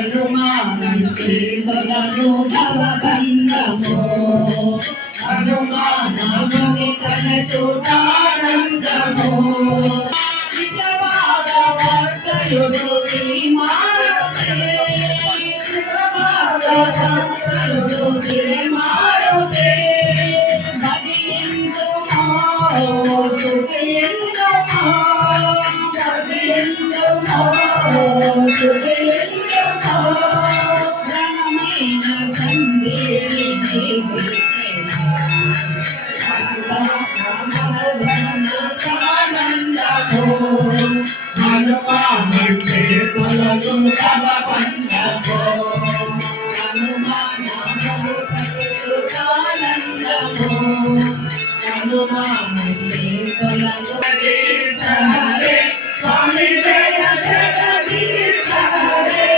హనుమానంటే తనను భవబంధము హనుమానముని తనకు ఆనందము విజవాదవర్తయుడు మారుతే మారుతే హనుమానంటే తనకు భవబంధము హనుమానంటే తనకు స్వామి జయ జగదీశ హరే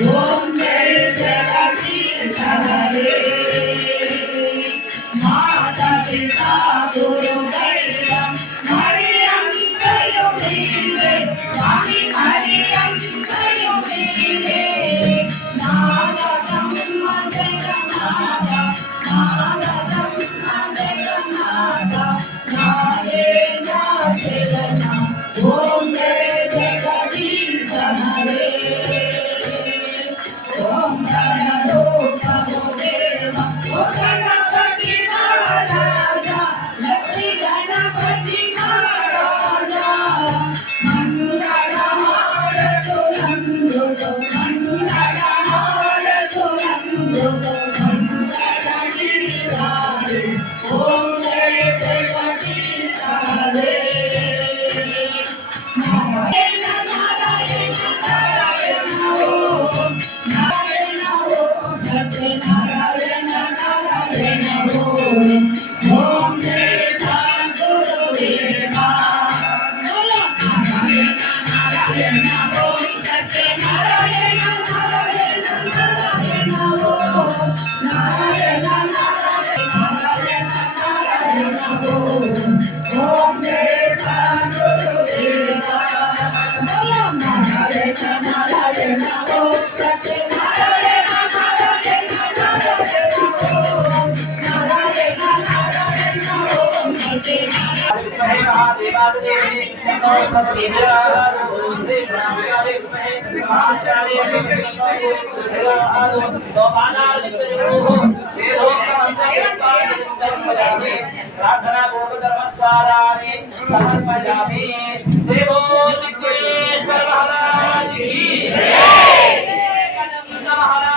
ఓం జయ జగదీశ హరే మాతా పితా గురు దైవం హరియంతయు నీవే స్వామి హరియంతయు నీవే నాగం జగన్నాథ నాగం జగన్నాథ నాగే నాశరణ ఓం జయ జగదీశ హరే ఓం గణరూపము దేవ ఓ గణపతి మహారాజా లక్ష్మీ గణపతి మహారాజా మంగళహారతులందులో మంగళహారతులందులో మంగళగిరిధారి ఓం జయ జగదీశ హరే प्रार्थना पूर्व नमस्काराणि